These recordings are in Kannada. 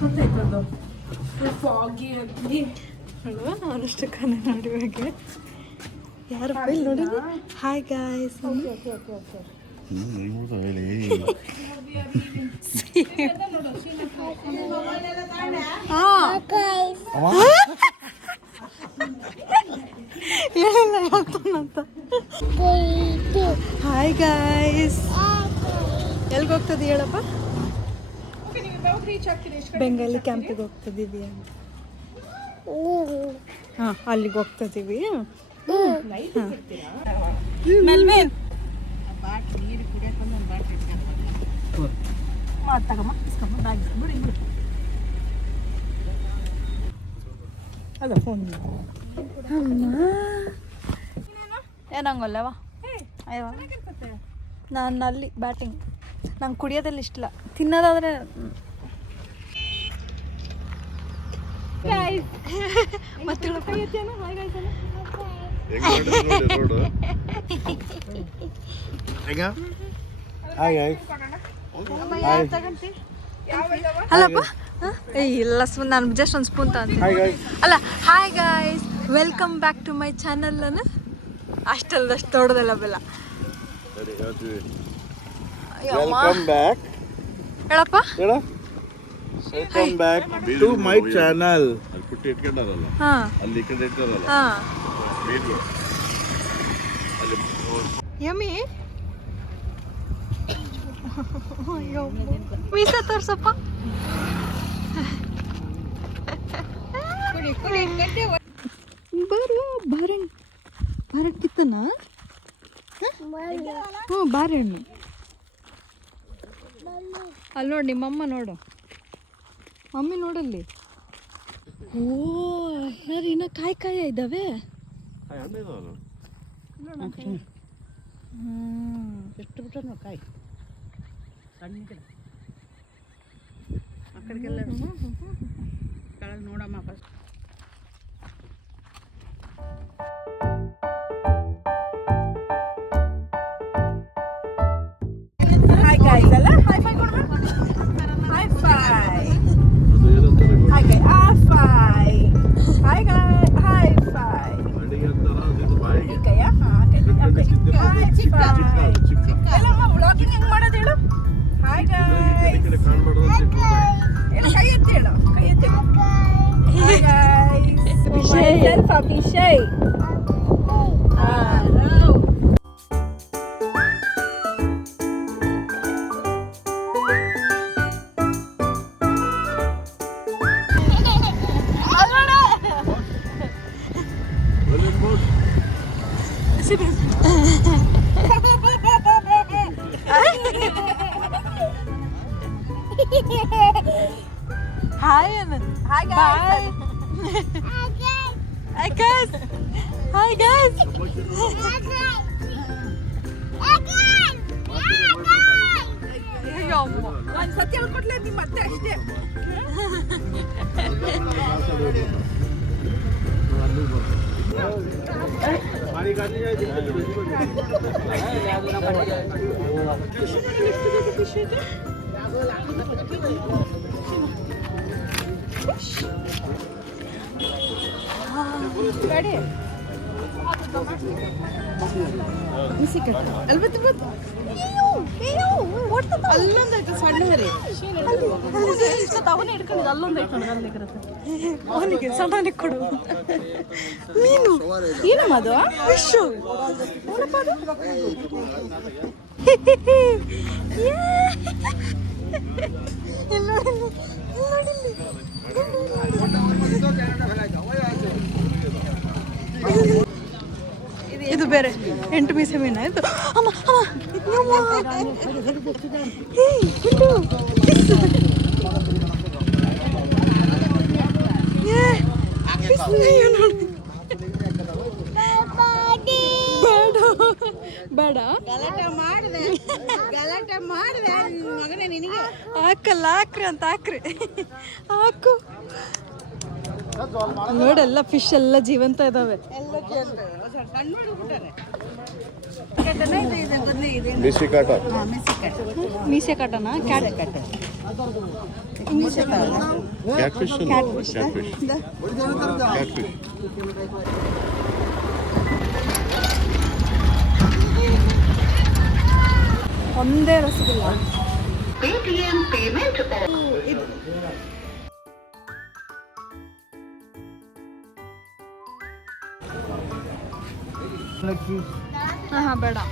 ಸಖತ್ತಾಯ್ತದು ಫಾಗಿ ಆಗಿ ಅಲ್ವಾ ಅವನಷ್ಟು ಕನೆ ನೋಡುವಾಗೆ ಯಾರು ಇಲ್ಲಿ ನೋಡಿ ಹಾಯ್ ಗಾಯ್ಸ್ ಹೇಳ್ತಾನಂತ ಹಾಯ್ ಗಾಯ್ಸ್ ಎಲ್ಲಿಗೆ ಹೋಗ್ತದೆ ಹೇಳಪ್ಪ ಬೆಂಗಾಲಿ ಕ್ಯಾಂಪಿಗೆ ಹೋಗ್ತಿದ್ದೀವಿ ಹಾಂ ಅಲ್ಲಿಗೆ ಹೋಗ್ತಿದ್ದೀವಿ ಮೆಲ್ಮೇನ್ ಅದ ಫೋನ್ ಏನಂಗಲ್ಲವ ಅಯ್ಯವ ನಾನು ಅಲ್ಲಿ ಬ್ಯಾಟಿಂಗ್ ನಂಗೆ ಕುಡಿಯೋದಲ್ಲಿ ಇಷ್ಟ ಇಲ್ಲ ತಿನ್ನೋದಾದ್ರೆ ಮತ್ತೆ ಅಲ್ಲಪ್ಪ ಇಲ್ಲ ನಾನು ಜಸ್ಟ್ ಒಂದು ಸ್ಪೂನ್ ತಗೊಂಡು ಅಲ್ಲ hi guys welcome back to my channel ಅನ್ನು ಅಷ್ಟಲ್ದಷ್ಟು ದೊಡ್ಡದಲ್ಲ ಬೆಲ್ಲ ಹೇಳಪ್ಪ welcome back to my channel ಅಲ್ಲಿ ಪುಟ್ಟಿ ಇಟ್ಕೊಂಡಾರಲ್ಲ ಅಲ್ಲಿ ಈ ಕಡೆ ಇಟ್ಟಾರಲ್ಲ ಯಮ್ಮಿ ಮೀಸ ತೋರ್ಸಪ್ಪ ಬಾರು ಬಾರೆಹಣ್ಣು ಬಾರೆಹಣ್ಣು ಕಿತ್ತನ ಹ್ಞೂ ಬಾರೆಹಣ್ಣು ಅಲ್ಲಿ ನೋಡಿ ನಿಮ್ಮಮ್ಮ ನೋಡು ಮಮ್ಮಿ ನೋಡಲ್ಲಿ ಓ ಯಾರು ಇನ್ನ ಕಾಯಿ ಇದ್ದಾವೆ ಎಷ್ಟು ಬಿಟ್ಟ ಕಾಯಿ ಸಣ್ಣ ಆ ಕಡೆಗೆಲ್ಲ ಕೆಳಗೆ ನೋಡಮ್ಮ ಫಸ್ಟ್ ಹಾಯ್ ಗಾಯ್ಸ್ ಅಲ್ಲ ಹೈ ಫೈ ಕೊಡು high five hi five hi guy high five ಕೈಯ ಬ್ಲಾಗಿಂಗ್ ಹೆಂಗ್ ಮಾಡೋದು ಹೇಳು ಹಾಯ್ ಗಾಯ್ಸ್ ಕೈ ಎತ್ತಿ ಹೇಳು ಕೈ ಎತ್ತಿ hi guys self Abhishek Hi, Anand. Hi guys. Hi guys. Hi guys. ಒಂದು ಸತಿ ಹೇಳ್ಕೊಡ್ಲೇ ನಿಮ್ಮ ಮತ್ತೆ ಅಷ್ಟೇ ಗಾಡಿ ಮಿಸಿ ಕಟ್ಟ ಅಲ್ಬತ್ತು ಬತ್ತು ಅಲ್ಲೊಂದೈತೆ ಸಣ್ಣ ಹರಿ ಅವನೇ ಹಿಡ್ಕೊಂಡಿದ್ದು ಅಲ್ಲೊಂದು ಐತೆ ಅವನಿಗೆ ಸಣ್ಣನಿಗೆ ಕೊಡು ಮೀನು ಏನಮ್ಮ ಅದು ಫಿಶು ಇದು ಬೇರೆ 8 ಪೀಸೆ ಮೀನ ಇದು ಅಮ್ಮ ಬೇಡ ಗಲಾಟೆ ಮಾಡಿದೆ ಮಗನೇ ನಿನಗೆ ಹಾಕಲ್ಲ ಹಾಕ್ರಿ ಅಂತ ಹಾಕ್ರಿ ಹಾಕು ನೋಡೆಲ್ಲ ಫಿಶ್ ಎಲ್ಲ ಜೀವಂತ ಇದಾವೆ. ಮೀಸೆ ಕಾಟನಾ? ಒಂದೇ ರಸಗುಲ್ಲ. हाँ बेड़ा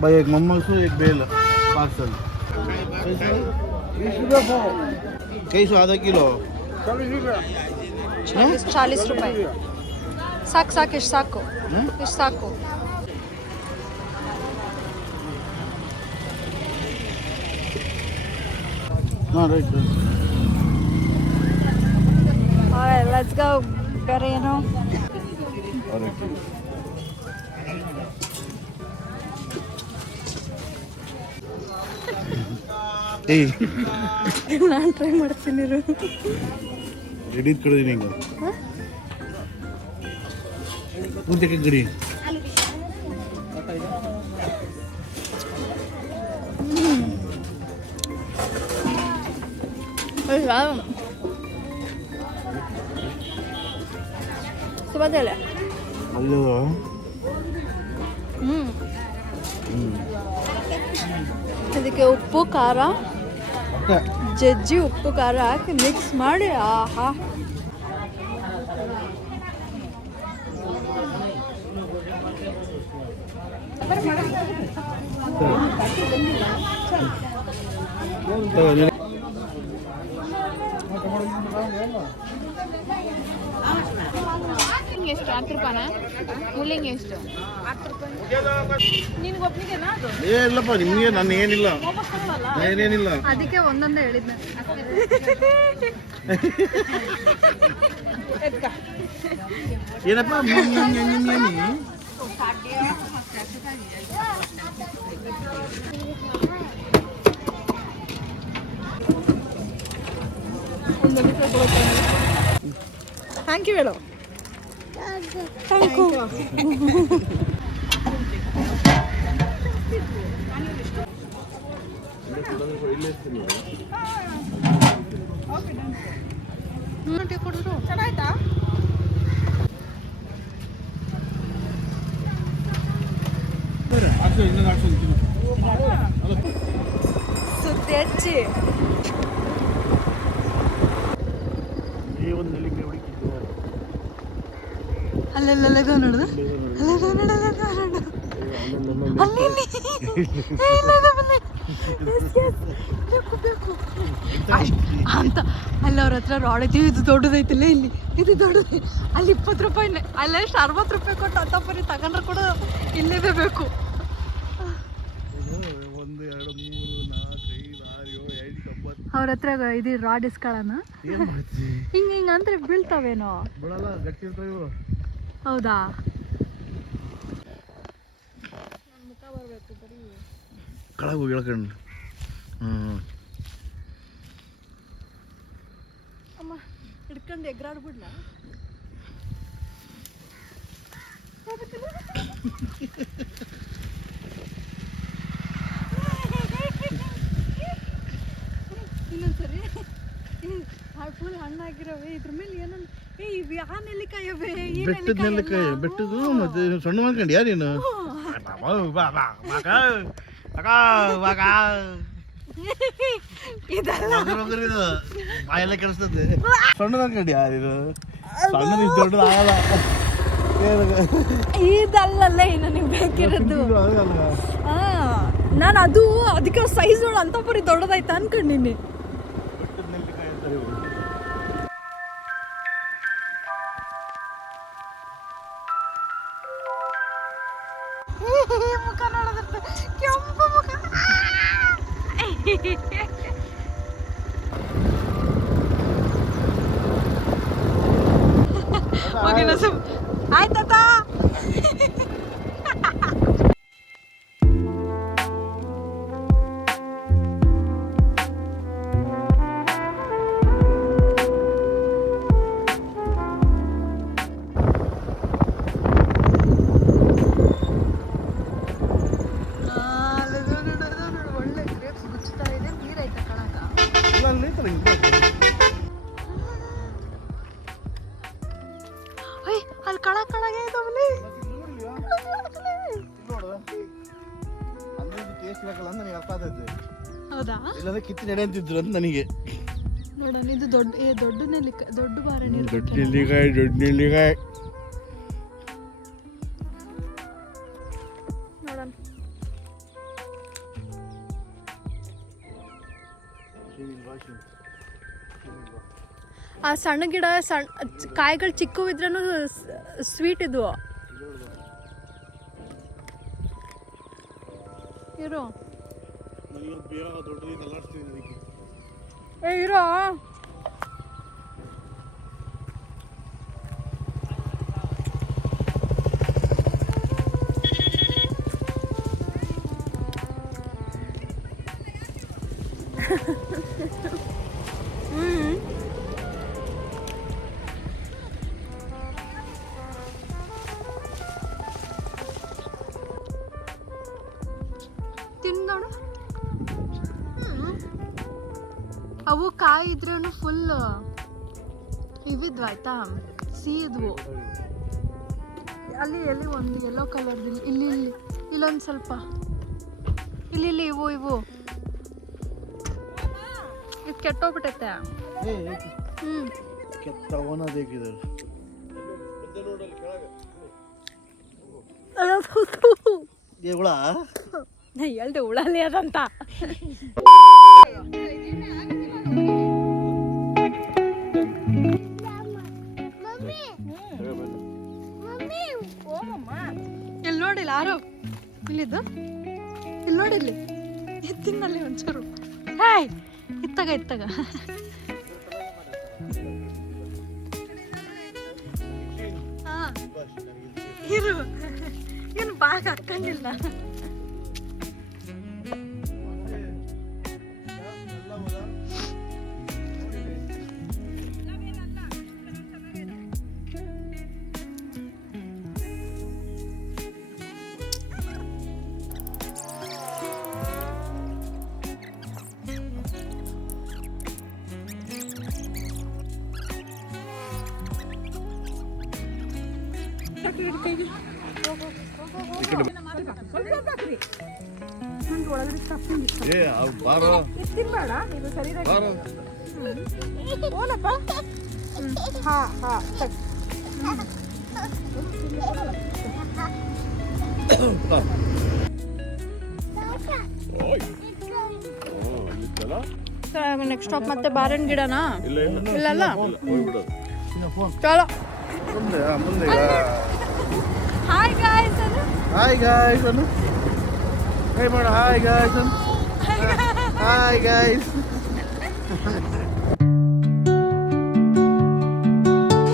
भाई एक मोमोस एक बेल पार्सल कैसे आधा किलो 40 ರೂಪಾಯಿ. ಸಾಕು ಇಷ್ಟು ಸಾಕು. ಇಷ್ಟು ಸಾಕು. ಹಾಂ ರೈಟ್. Let's go. ಬೇರೆ ಏನು? ನಾನು ಟ್ರೈ ಮಾಡ್ತೀನಿ. ರೆಡಿ ಕಡೆ ನಿಂಗೆ ಮುಂದಕ್ಕೆ ಗಡಿ ಸುಬದಲ್ಲ. ಅಲ್ಲೋ ಇದಕ್ಕೆ ಉಪ್ಪು ಖಾರ ಜಜ್ಜಿ ಉಪ್ಪು ಖಾರ ಹಾಕಿ ಮಿಕ್ಸ್ ಮಾಡಿ ಆಹಾ. ಎಷ್ಟು 10 ರೂಪಾಯಿನ? ಮುಳ್ಳಿಂಗ್ ಎಷ್ಟು? 10 ರೂಪಾಯಿ. ನಿನ್ಗೆ ಒಪ್ಪಿಗೆನಾ ಅದು? ಇಲ್ಲಪ್ಪ ನಿಮಗೆ ನಾನು ಏನಿಲ್ಲ ಏನೇನಿಲ್ಲ. ಅದಕ್ಕೆ ಒಂದೊಂದೇ ಹೇಳಿದ್ದೆ. ಏನಪ್ಪ ಥ್ಯಾಂಕ್ ಯು ಹೇಳು. Thank you. ಕೊಡಿದ್ರು ಚೆನ್ನಾಯ್ತಾ? ಸುತ್ತಿ ಹಚ್ಚಿ ಅಲ್ಲೆಲ್ಲ ನೋಡುದು ಅಂತ ಅಲ್ಲಿ ಅವ್ರ ಹತ್ರ ರಾಡ್ ಐತಿ. ಇದು ದೊಡ್ಡದೈತಿಲ್ಲ, ಇಲ್ಲಿ ಇದು ದೊಡ್ಡದೈ. ಅಲ್ಲಿ 20 ರೂಪಾಯಿನೇ, ಅಲ್ಲೇ 60 ರೂಪಾಯಿ ಕೊಟ್ಟು ಹತ್ತಪ್ಪರಿ ತಗೊಂಡ್ರೆ ಕೂಡ ಇಲ್ಲೇ ಬೇಕು. 1 2 3 4 5 6 7 8 9 ಅವ್ರ ಹತ್ರ ಇದು ರಾಡ್ ಇಸ್ಕೊಳ್ಳೋಣ. ಹಿಂಗ ಅಂದ್ರೆ ಬೀಳ್ತಾವೇನೋ? ಹೌದಾ? ಕೆಳಗೆ ಹೋಗಿ ಹೇಳ್ಕೊಂಡು ಅಮ್ಮ ಹಿಡ್ಕೊಂಡು ಎಗ್ರಾಡ್ಬಿಡ್ಲ? ಇನ್ನೊಂದ್ಸರಿ ಫುಲ್ ಹಣ್ಣಾಗಿರವೆ. ಇದ್ರ ಮೇಲೆ ಏನಂತ ಇವು ಯಾ ನೆಲ್ಲಿಕಾಯವೇ? ಬೆಟ್ಟದ ನೆಲ್ಲಿಕಾಯಿ. ಬೆಟ್ಟದು ಮತ್ತೆ ಸಣ್ಣ ಮಾಡ್ಕೊಂಡು ಯಾರೇನು ಬಾಯೆಲ್ಲ ಕೆಡಿಸ್ತದೆ. ಸಣ್ಣ ಮಾಡ್ಕೊಂಡು ಯಾರಿದು? ಸಣ್ಣ ದೊಡ್ಡದು ಆಗಲ್ಲ. ಇದಲ್ಲಲ್ಲ ಇನ್ನು ನಿಮ್ಗೆ ಬೇಕಿರೋದು. ನಾನು ಅದಕ್ಕೆ ಸೈಜ್ ನೋಡು ಅಂತ ಪರಿ ದೊಡ್ಡದಾಯ್ತು ಅನ್ಕೊಂಡಿನಿ. ಮುಖ ನೋಡೋದ್ರ ಕೆಂಪು ಮುಖ. ಆಯ್ತಾ? ಕಳಗೆ ಇದಾವಲ್ಲಿ. ಟೇಸ್ಟ್ ಬೇಕಲ್ಲ ಅಂತ ನನಗೆ ಅರ್ಥ ಆಗ್ತೈತೆ. ಹೌದಾ? ಇಲ್ಲಾಂದ್ರೆ ಕಿತ್ತು ನಡೆ ಅಂತಿದ್ರು ಅಂತ ನನಗೆ. ನೋಡೋಣ ಇದು ದೊಡ್ಡ ನೆಲ್ಲಿಕಾಯಿ, ದೊಡ್ಡ ಬಾರಣೆ. ದೊಡ್ಡ ನೆಲ್ಲಿಕಾಯಿ ನೋಡೋಣ. ಆ ಸಣ್ಣ ಗಿಡ ಕಾಯಿಗಳು ಚಿಕ್ಕವು ಇದ್ರೂ ಸ್ವೀಟ್ ಇದ್ವು. ಇರೋ ಇರೋ ತಿನ್ನೋಣ. ಅವು ಕಾಯಿ ಇದ್ರೂ ಫುಲ್ ಇವಿದ್ವು ಆಯ್ತಾ, ಸಿಹಿದ್ವು. ಅಲ್ಲಿ ಎಲ್ಲಿ ಒಂದು ಯೆಲ್ಲೋ ಕಲರ್ ಇಲ್ಲಿ ಇಲ್ಲೊಂದು ಸ್ವಲ್ಪ ಇಲ್ಲಿ ಇವು ಇದು ಕೆಟ್ಟೋಗ್ಬಿಟ್ಟೈತೆ. ಹೇಳ್ದೆ ಉಳಲಿ ಅದಂತ. ಇಲ್ಲಿ ನೋಡಿಲ್ಲ ಯಾರು ಇಲ್ಲಿದ್ದು, ಇಲ್ಲಿ ನೋಡಿಲ್ಲಿ ತಿನ್ನಲ್ಲಿ ಒಂಚೂರು. ಹಾಯ್ ಇತ್ತಾಗ ಹಾ ಇರು, ಏನು ಬಾಗ ಹಾಕಂಗಿಲ್ಲ. ನೆಕ್ಸ್ಟ್ ಸ್ಟಾಪ್ ಮತ್ತೆ ಬಾರನ್ ಗಿಡನಾ? ಇಲ್ಲ ಚಲೋ. ಹಾಯ್ ಗಾಯ್ಸ್ ಅನು. ಹಾಯ್ ಗಾಯ್ಸ್ ಅನು. ಹಾಯ್ ಮಾಡು. ಹಾಯ್ ಗಾಯ್ಸ್ ಅನು. Hi guys.